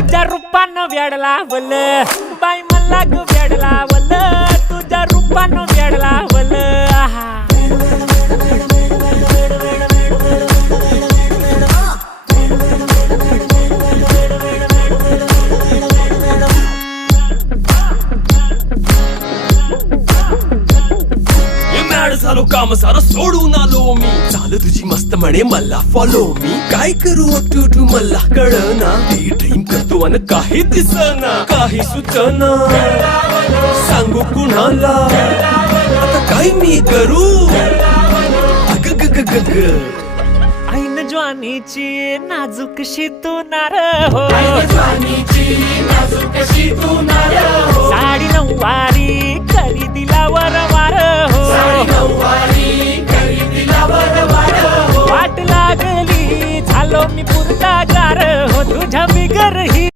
तुझ्या रूपानं वेड लावल बाई मला ग वेड लावल तुझ्या रूपानं वेड लावल झालो काम सारं सोडून आलो मी चाल तुझी मस्त म्हणे मला फॉलो मी काय करू टू मला कळना ड्रीम करतो आणि काही दिसना काही सुचना सांगू कुणाला आता काय मी करू अग ग ग ग ग ऐन ज्वानीची नाजूकशी तू नार हो साडी नऊवारी करी दिला वरवार हो वाट लागली झालो मी पुरता गार हो तुझ्या बिगर ही